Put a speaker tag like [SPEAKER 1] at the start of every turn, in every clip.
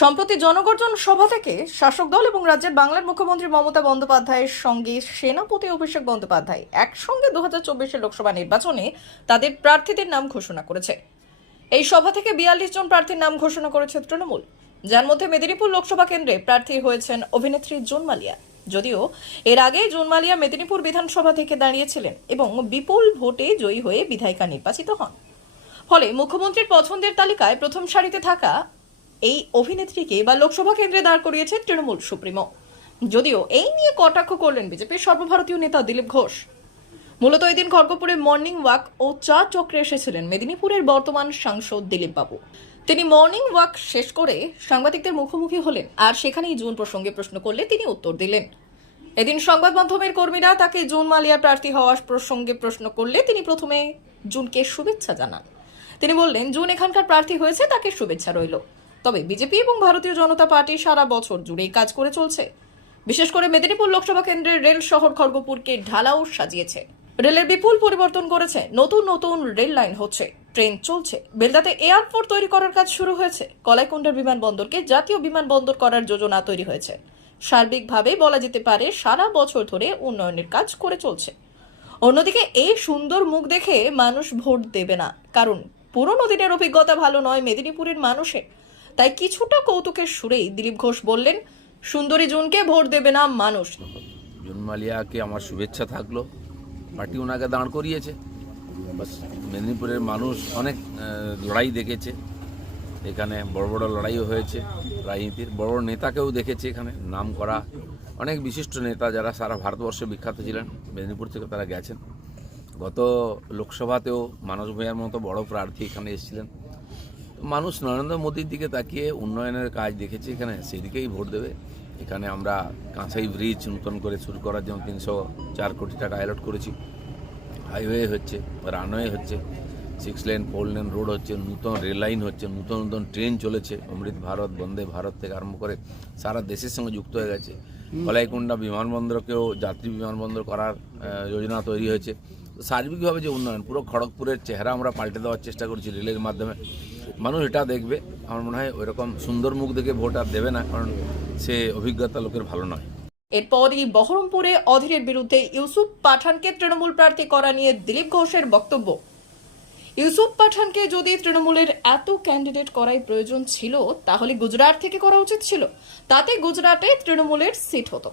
[SPEAKER 1] সম্প্রতি জনগর্জন সভা থেকে শাসক দল এবং রাজ্যের বাংলার মুখ্যমন্ত্রী মমতা বন্দ্যোপাধ্যায়ের সঙ্গে সেনাপতি অভিষেক বন্দ্যোপাধ্যায় একসঙ্গে দু হাজার চব্বিশের লোকসভা নির্বাচনে তাদের প্রার্থীদের নাম ঘোষণা করেছে। এই সভা থেকে বিয়াল্লিশ জন প্রার্থীর নাম ঘোষণা করেছে তৃণমূল। যার মধ্যে মেদিনীপুর লোকসভা কেন্দ্রে প্রার্থী হয়েছেন অভিনেত্রী জুন মালিয়া যদিও এর আগে জুন মালিয়া মেদিনীপুর বিধানসভা থেকে দাঁড়িয়েছিলেন এবং বিপুল ভোটে জয়ী হয়ে বিধায়িকা নির্বাচিত হন। ফলে মুখ্যমন্ত্রীর পছন্দের তালিকায় প্রথম সারিতে থাকা এই অভিনেত্রীকে বা লোকসভা কেন্দ্রে দাঁড় করিয়েছে তৃণমূল সুপ্রিমো। যদিও এই নিয়ে কটাক্ষ করলেন বিজেপির সর্বভারতীয় নেতা দিলীপ ঘোষ। মূলত এই দিন খড়গপুরে মর্নিং ওয়াক ও চা চক্রে এসেছিলেন মেদিনীপুরের বর্তমান সাংসদ দিলীপ বাবু। তিনি মর্নিং ওয়াক শেষ করে সাংবাদিকদের মুখোমুখি হলেন আর সেখানেই জুন প্রসঙ্গে প্রশ্ন করলে তিনি উত্তর দিলেন। এদিন সংবাদ মাধ্যমের কর্মীরা তাকে জুন মালিয়া প্রার্থী হওয়ার প্রসঙ্গে প্রশ্ন করলে তিনি প্রথমে জুনকে শুভেচ্ছা জানান। তিনি বললেন, জুন এখানকার প্রার্থী হয়েছে, তাকে শুভেচ্ছা রইল। তবে বিজেপি এবং ভারতীয় জনতা পার্টি সারা বছর জুড়েই কাজ করে চলছে। বিশেষ করে মেদিনীপুর লোকসভা কেন্দ্রের রেল শহর খড়গপুরকে ঢালাও সাজিয়েছে। রেলের বিপুল পরিবর্তন করেছে, নতুন নতুন রেল লাইন হচ্ছে, ট্রেন চলছে। বেলদাতে এয়ারপোর্ট তৈরি করার কাজ শুরু হয়েছে। কলাইকুণ্ডার বিমানবন্দরকে জাতীয় বিমানবন্দর করার যোজনা তৈরি হয়েছে। সার্বিকভাবে বলা যেতে পারে সারা বছর ধরে উন্নয়নের কাজ করে চলছে। অন্যদিকে এই সুন্দর মুখ দেখে মানুষ ভোট দেবে না। কারণ পুরনো দিনের অভিজ্ঞতা ভালো নয় মেদিনীপুরের মানুষের। তাই কিছুটা কৌতুকের সুরেই দিলীপ ঘোষ বললেন, সুন্দরী জুনকে ভোট দেবে না মানুষ।
[SPEAKER 2] জুন মালিয়াকে আমার শুভেচ্ছা থাকল। পার্টি ওনাকে দাঁড় করিয়েছে। মেদিনীপুরের মানুষ অনেক লড়াই দেখেছে। এখানে বড় বড় লড়াইও হয়েছে রাজনীতির। বড় বড় নেতাকেও দেখেছে এখানে। নাম করা অনেক বিশিষ্ট নেতা যারা সারা ভারতবর্ষে বিখ্যাত ছিলেন। মেদিনীপুর থেকে তারা গেছেন। গত লোকসভাতেও মানস ভূঁইয়ার মতো বড় প্রার্থী এখানে এসেছিলেন। মানুষ নরেন্দ্র মোদীর দিকে তাকিয়ে উন্নয়নের কাজ দেখেছে এখানে সেদিকেই ভোট দেবে। এখানে আমরা কাঁসাই ব্রিজ নতুন করে শুরু করার জন্য তিনশো চার কোটি টাকা অ্যালট করেছি। হাইওয়ে হচ্ছে রানওয়ে হচ্ছে six lane four lane road হচ্ছে নতুন রেল লাইন হচ্ছে নতুন নতুন ট্রেন চলেছে অমৃত ভারত বন্দে ভারত থেকে আরম্ভ করে সারা দেশের সঙ্গে যুক্ত হয়ে গেছে। কলাইকুণ্ডা বিমানবন্দরকেও যাত্রী বিমানবন্দর করার যোজনা তৈরি হয়েছে। সার্বিকভাবে যে উন্নয়ন পুরো খড়গপুরের চেহারা আমরা পাল্টে দেওয়ার চেষ্টা করছি রেলের মাধ্যমে। মানুষ এটা দেখবে। আমার মনে হয় ওইরকম সুন্দর মুখ দেখে ভোট আর দেবে না, কারণ সে অভিজ্ঞতা লোকের ভালো নয়।
[SPEAKER 1] এরপরই বহরমপুরে অধীরের বিরুদ্ধে ইউসুফ পাঠানকে তৃণমূল প্রার্থী করা নিয়ে দিলীপ ঘোষের বক্তব্য। ইউসুফ পাঠানকে যদি তৃণমূলের এত ক্যান্ডিডেট করাই প্রয়োজন ছিল, তাহলে গুজরাট থেকে করা উচিত ছিল। তাতে গুজরাটে তৃণমূলের সিট হতো।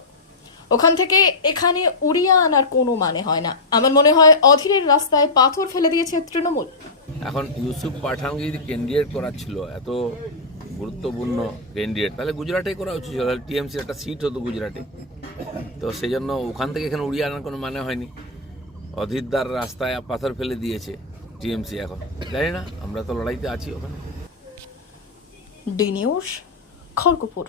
[SPEAKER 1] ওখান থেকে এখানে উড়িয়ে আনার কোনো মানে হয় না। আমার মনে হয় অধীরের রাস্তায় পাথর ফেলে দিয়েছে তৃণমূল।
[SPEAKER 2] এখন ইউসুফ পাঠানকে যদি ক্যান্ডিডেট করা ছিল, এত গুরুত্বপূর্ণ ক্যান্ডিডেট তাহলে গুজরাটেই করা উচিত ছিল। টিএমসির একটা সিট হতো গুজরাটে। তো সেই জন্য ওখান থেকে এখানে উড়িয়ে আনার কোনো মানে হয়নি। অধীরদার রাস্তায় পাথর ফেলে দিয়েছে টিএমসি এখন। জানি না, আমরা তো লড়াইতে আছি ওখানে।
[SPEAKER 1] খড়গপুর।